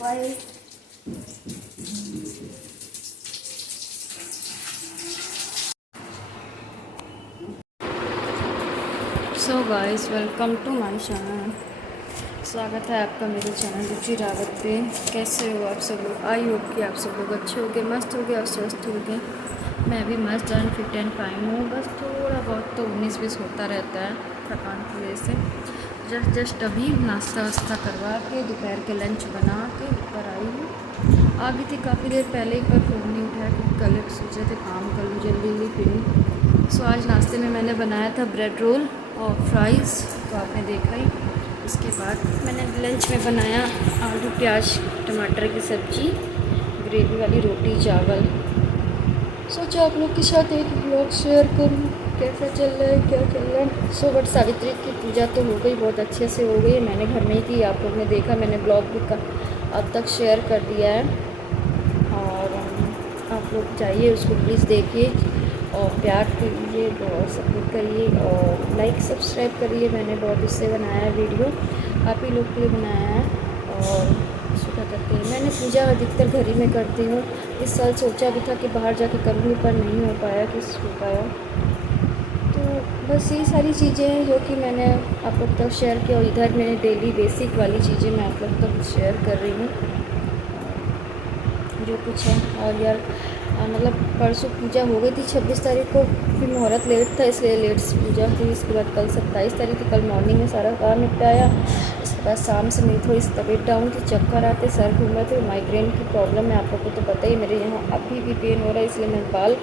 Mobile. So guys, welcome to my channel. स्वागत है आपका मेरे चैनल रुचि रावत पे। कैसे हो आप सब लोग? आई होप कि आप सब लोग अच्छे होंगे, मस्त होंगे और स्वस्थ होंगे। मैं भी मस्त एंड फिट एंड फाइन हूँ। बस थोड़ा बहुत तो 19-20 होता रहता है थकान की वजह से। जस्ट अभी नाश्ता वास्ता करवा के दोपहर के लंच बना के ऊपर आई हूँ। आ गई थी काफ़ी देर पहले ही, पर फ़ोन नहीं उठाया क्योंकि कल सोचे थे काम कर लूँ जल्दी जल्दी फिर। सो आज नाश्ते में मैंने बनाया था ब्रेड रोल और फ्राइज़, तो आपने देखा ही। उसके बाद मैंने लंच में बनाया आलू प्याज टमाटर की सब्ज़ी, ग्रेवी वाली रोटी चावल। सोचा आप लोग के साथ एक ब्लॉग शेयर करूँ, कैसा चल रहा है क्या चल रहा है। सो बट सावित्री की पूजा तो हो गई, बहुत अच्छे से हो गई। मैंने घर में ही की, आप लोग ने देखा, मैंने ब्लॉग भी अब तक शेयर कर दिया है। और आप लोग जाइए उसको प्लीज़ देखिए और प्यार करिए और सपोर्ट करिए और लाइक सब्सक्राइब करिए। मैंने बहुत उससे बनाया है वीडियो, आप ही लोग के लिए बनाया है। और क्या करते हैं, मैंने पूजा अधिकतर घर ही में करती हूँ। इस साल सोचा भी था कि बाहर जाके करूँगी, पर नहीं हो पाया, किस हो पाया। तो बस यही सारी चीज़ें हैं जो कि मैंने आप लोग तक शेयर किया। और इधर मैंने डेली बेसिक वाली चीज़ें मैं आप लोग तक शेयर कर रही हूँ जो कुछ है। और यार मतलब परसों पूजा हो गई थी 26 तारीख को, फिर मुहूर्त लेट था इसलिए लेट पूजा हुई। इसके बाद कल 27 तारीख थी, कल मॉर्निंग में सारा काम निपटाया। इसके बाद शाम से मेरी थोड़ी सी तबीयत डाउन थी, चक्कर आते, सर घूम रहे थे, माइग्रेन की प्रॉब्लम है। आप लोग को तो पता ही, मेरे यहाँ अभी भी पेन हो रहा है, इसलिए मैं बाल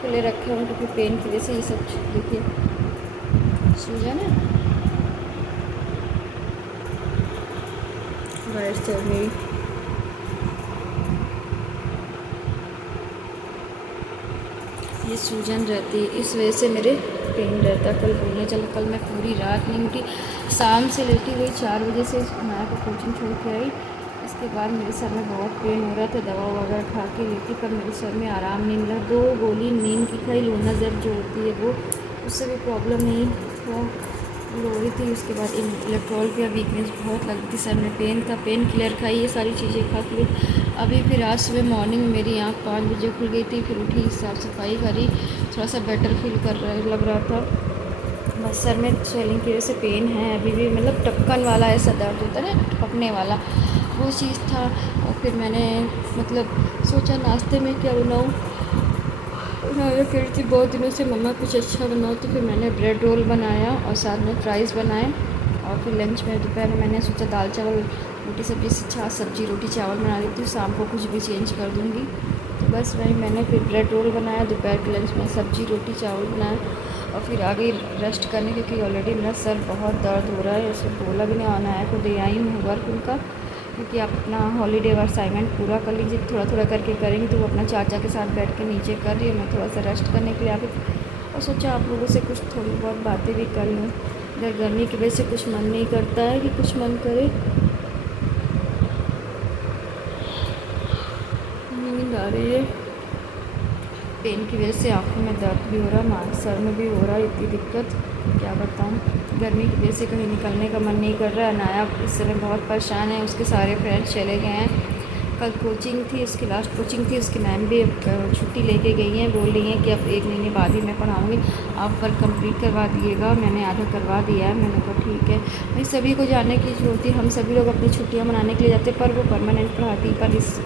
खुले रखे हूँ क्योंकि पेन की वजह से ये सब देखिए सूजन है वायर से मेरी। ये सूजन रहती है, इस वजह से मेरे पेन रहता है। कल बोलने चला, कल मैं पूरी रात नहीं उठी, शाम से लेटी गई 4 बजे से माया को कोचिंग छोड़ के आई। इसके बाद मेरे सर में बहुत पेन हो रहा था, दवा वगैरह खा के लेती, पर मेरे सर में आराम नहीं मिला। 2 गोली नींद की खाई, लूना जब जो होती है वो, उससे भी प्रॉब्लम नहीं हो रही थी। उसके बाद इलेक्ट्रॉल की वीकनेस बहुत लगती थी, सर में पेन था, पेन किलर खाई, ये सारी चीज़ें खा के अभी फिर आज सुबह मॉर्निंग में मेरी आँख 5 बजे खुल गई थी। फिर उठी, साफ़ सफाई करी, थोड़ा सा बेटर फील लग रहा था। बस सर में स्वेलिंग की वजह से पेन है अभी भी, मतलब टपकन वाला ऐसा दर्द होता है ना, टपकने वाला, वो चीज़ था। और फिर मैंने मतलब सोचा नाश्ते में क्या बनाऊँ, फिर थी बहुत दिनों से मम्मा कुछ अच्छा बनाओ, तो फिर मैंने ब्रेड रोल बनाया और साथ में फ्राइज़ बनाए। और फिर लंच में दोपहर में मैंने सोचा दाल चावल रोटी सब्जी से अच्छा सब्जी रोटी चावल बना देती हूँ, शाम को कुछ भी चेंज कर दूँगी। तो बस वही मैंने फिर ब्रेड रोल बनाया, दोपहर के लंच में सब्जी रोटी चावल बनाया। और फिर आ गई रेस्ट करने क्योंकि ऑलरेडी मेरा सर बहुत दर्द हो रहा है। ऐसे बोला भी नहीं, अनाया को दे आई हूँ वर्क उनका, क्योंकि आप अपना हॉलीडे असाइनमेंट पूरा कर लीजिए, थोड़ा थोड़ा करके करेंगे। तो वो अपना चाचा के साथ बैठ के नीचे कर रही है, मैं थोड़ा सा रेस्ट करने के लिए आ गई। और सोचा आप लोगों से कुछ थोड़ी बहुत बातें भी कर लूँ। इधर गर्मी की वजह से कुछ मन नहीं करता है कि कुछ मन करे, नींद आ रही है, पेन की वजह से आँखों में दर्द भी हो रहा है, सर में भी हो रहा है, इतनी दिक्कत क्या बताऊँ। गर्मी की वजह से कहीं निकलने का मन नहीं कर रहा है। अनाया इस समय बहुत परेशान है, उसके सारे फ्रेंड्स चले गए हैं। कल कोचिंग थी, उसकी लास्ट कोचिंग थी, उसकी मैम भी छुट्टी लेके गई हैं, बोल रही हैं कि अब 1 महीने बाद ही मैं पढ़ाऊँगी, आप वर्क कंप्लीट करवा दिएगा। मैंने आधा करवा दिया है, मैंने कहा ठीक है। नहीं, सभी को जाने की जरूरत होती है, हम सभी लोग अपनी छुट्टियाँ मनाने के लिए जाते हैं, पर वो परमानेंट पढ़ाती, पर इस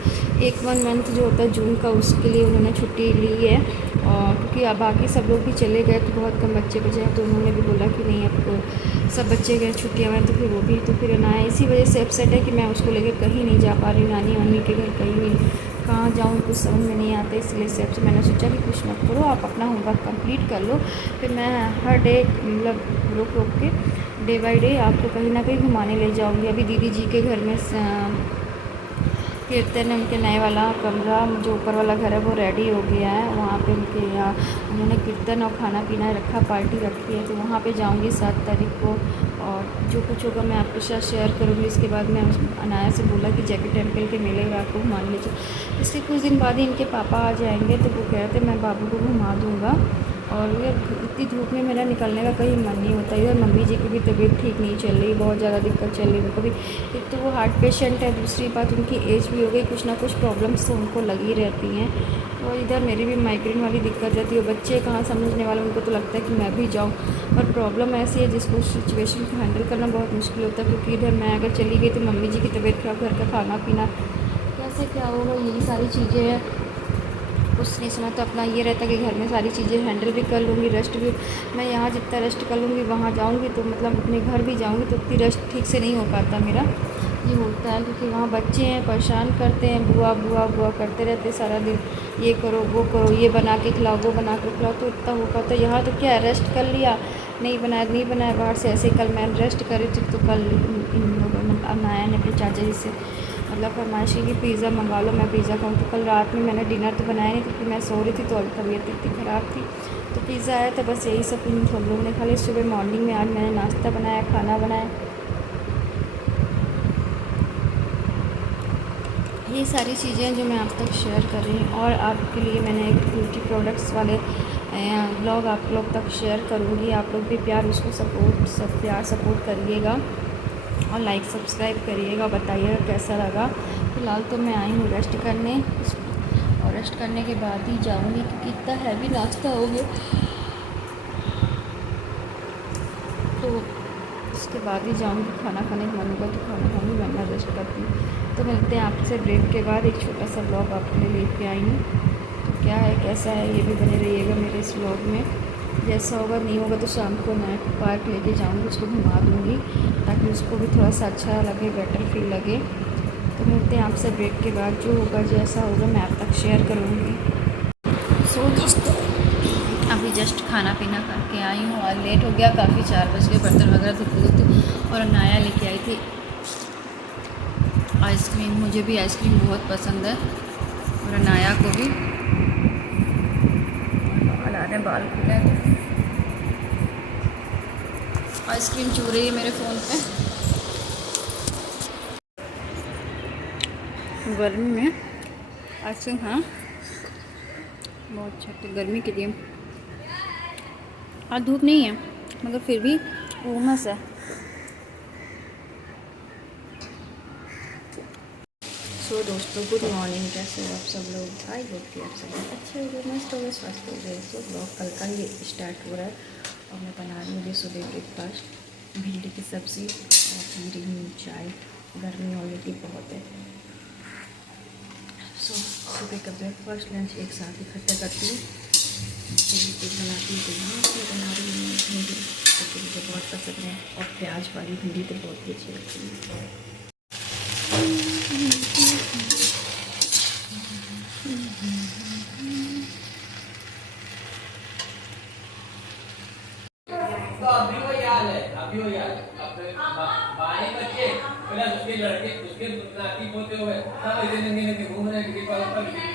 1 मंथ जो होता है जून का, उसके लिए उन्होंने छुट्टी ली है। और क्योंकि अब बाकी सब लोग भी चले गए तो बहुत कम बच्चे बचे हैं, तो उन्होंने भी बोला कि नहीं अब सब बच्चे गए छुट्टियाँ में, तो फिर वो भी, तो फिर अनाया इसी वजह से अपसेट है कि मैं उसको लेकर कहीं नहीं जा पा रही, नानी वानी के घर कहीं नहीं, कहाँ जाऊँ कुछ समझ में नहीं आता। इसलिए से आपसे मैंने सोचा कि कुछ मत करो, आप अपना होमवर्क कंप्लीट कर लो, फिर मैं हर डे मतलब रोक रोक के डे बाई डे आपको कहीं ना कहीं घुमाने ले जाऊँगी। अभी दीदी जी के घर में कीर्तन, उनके नए वाला कमरा जो ऊपर वाला घर है वो रेडी हो गया है, वहाँ पे उनके यहाँ उन्होंने कीर्तन और खाना पीना रखा, पार्टी रखी है, तो वहाँ पे जाऊँगी 7 तारीख को। और जो कुछ होगा मैं आपके साथ शेयर करूँगी। इसके बाद मैं अनाया से बोला कि जेके टेम्पल के मेले में आपको घुमा लीजिए। इसके कुछ दिन बाद ही इनके पापा आ जाएंगे, तो वो कह रहे थे मैं बाबू को घुमा दूँगा। और ये इतनी धूप में मेरा निकलने का कहीं मन नहीं होता है। और मम्मी जी की भी तबीयत ठीक नहीं चल रही, बहुत ज़्यादा दिक्कत चल रही है उनको भी। एक तो वो हार्ट पेशेंट है, दूसरी बात उनकी एज भी हो गई, कुछ ना कुछ प्रॉब्लम्स तो उनको लगी रहती हैं। और इधर मेरी भी माइग्रेन वाली दिक्कत रहती है। बच्चे कहाँ समझने वाले, उनको तो लगता है कि मैं भी जाऊँ, पर प्रॉब्लम ऐसी है जिसको सिचुएशन को हैंडल करना बहुत मुश्किल होता है। क्योंकि इधर मैं अगर चली गई तो मम्मी जी की तबीयत खराब, घर का खाना पीना कैसे क्या होगा, यही सारी चीज़ें हैं। उस समय तो अपना ये रहता है कि घर में सारी चीज़ें हैंडल भी कर लूँगी, रेस्ट भी। मैं यहाँ जितना रेस्ट कर लूँगी, वहाँ जाऊँगी तो मतलब अपने घर भी जाऊँगी तो उतनी रेस्ट ठीक से नहीं हो पाता मेरा। ये होता है क्योंकि वहाँ बच्चे हैं, परेशान करते हैं, बुआ बुआ बुआ करते रहते सारा दिन, ये करो वो करो, ये बना के खिलाओ वो बना के खिलाओ, तो इतना हो पाता है। यहाँ तो क्या है, रेस्ट कर लिया, नहीं बनाया बाहर से। ऐसे कल मैं रेस्ट कर रही थी तो कल इन लोगों ने, अनाया ने अपने चाचा जी से मतलब फरमाइश की पिज़्ज़ा मंगा लो, मैं पिज़्ज़ा खाऊँ। तो कल रात में मैंने डिनर तो बनाया नहीं क्योंकि मैं सो रही थी, तो तबीयत इतनी ख़राब थी। तो पिज़्ज़ा आया था, बस यही सब सब लोगों ने खा लिया। सुबह मॉर्निंग में आज मैंने नाश्ता बनाया, खाना बनाया, ये सारी चीज़ें जो मैं आप तक शेयर कर रही हूँ। और आपके लिए मैंने एक ब्यूटी प्रोडक्ट्स वाले ब्लॉग आप लोग तक शेयर करूँगी। आप लोग भी प्यार सपोर्ट करिएगा और लाइक सब्सक्राइब करिएगा, बताइएगा कैसा लगा। फ़िलहाल तो मैं आई हूँ रेस्ट करने, और रेस्ट करने के बाद ही जाऊँगी क्योंकि इतना हैवी नाश्ता हो गया, तो उसके बाद ही जाऊँगी। खाना खाने का मन होगा तो खाना खाऊँगी, वरना रेस्ट करती हूँ। तो मिलते हैं आपसे ब्रेक के बाद। एक छोटा सा ब्लॉग आपके लिए लेके आई हूँ, तो क्या है कैसा है ये भी बने रहिएगा मेरे इस ब्लॉग में। जैसा होगा, नहीं होगा तो शाम को मैं पार्क लेके जाऊँगी, उसको घुमा दूँगी ताकि उसको भी थोड़ा सा अच्छा लगे, बेटर फील लगे। तो मिलते हैं आपसे ब्रेक के बाद, जो होगा जैसा होगा मैं आप तक शेयर करूँगी। सो दोस्तों, अभी जस्ट खाना पीना करके आई हूँ और लेट हो गया काफ़ी, 4 बज के, बर्तन वगैरह धुलते। और अनाया लेके आई थी आइसक्रीम, मुझे भी आइसक्रीम बहुत पसंद है और अनाया को भी। बाल खुले, आइसक्रीम चू रही है मेरे फ़ोन पे। गर्मी में आइसक्रीम खाना बहुत अच्छा है गर्मी के लिए। आज धूप नहीं है मगर फिर भी उमस है। सो दोस्तों, गुड मॉर्निंग, कैसे हो आप सब लोग? आई होप कि आप सब लोग अच्छे हो गए, मस्त हो गए, स्वस्थ हो गए। सो ब्लॉग कल का ही स्टार्ट हो रहा है और मैं बना रही हूँ सुबह ब्रेकफास्ट, भिंडी की सब्ज़ी और पी रही हूँ चाय। गर्मी ऑलरेडी बहुत है। सो सुबह का ब्रेकफास्ट लंच एक साथ इकट्ठा करती हूँ। कुछ बनाती हूँ, तो बना रही हूँ भिंडी, क्योंकि मुझे बहुत पसंद है, और प्याज वाली भिंडी तो बहुत ही अच्छी लगती है। अभी वो याद है, अभी वो याद है। अपने बाएं बच्चे प्लस उसके लड़के, उसके नाती पोते हुए सब ऐसे नंगे नंगे घूम रहे हैं पर।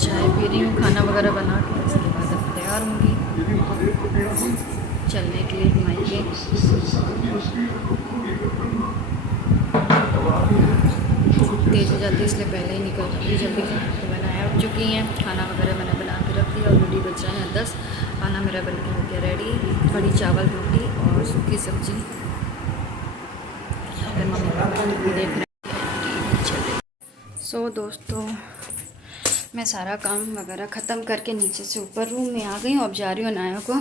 चाय पी रही हूँ, खाना वगैरह बना के उसके बाद अब तैयार होंगी। चलने के लिए घुमाएंगे। तेज़ हो जाती है इसलिए पहले ही निकल जाती जल्दी। तो बनाया उठ चुकी हैं, खाना वगैरह मैंने बना के रख दिया। ऑलरेडी बच रहे हैं 10। खाना मेरा बन के हो गया रेडी, कढ़ी चावल रोटी और सूखी सब्जी। फिर मम्मी पापा भी देख रहे हैं। सो दोस्तों, मैं सारा काम वगैरह ख़त्म करके नीचे से ऊपर रूम में आ गई हूँ। अब जा रही हूँ अनाया को।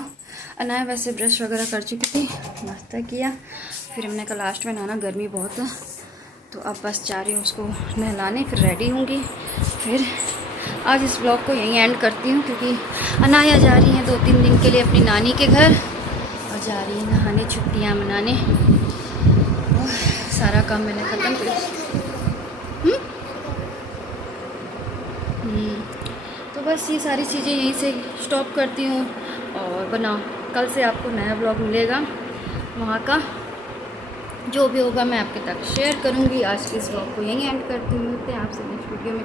अनाया वैसे ब्रश वगैरह कर चुकी थी, नाश्ता किया, फिर हमने कहा लास्ट में नहाना, गर्मी बहुत है, तो अब बस जा रही हूँ उसको नहलाने, फिर रेडी होंगी। फिर आज इस ब्लॉग को यहीं एंड करती हूँ, क्योंकि अनाया जा रही हैं 2-3 दिन के लिए अपनी नानी के घर, और जा रही है नहाने, छुट्टियाँ मनाने। और सारा काम मैंने ख़त्म कर। तो बस ये सारी चीज़ें यहीं से स्टॉप करती हूँ, और बनाओ कल से आपको नया ब्लॉग मिलेगा वहाँ का। जो भी होगा मैं आपके तक शेयर करूँगी। आज के इस ब्लॉग को यहीं एंड करती हूँ, मिलते हैं आपसे नेक्स्ट वीडियो में।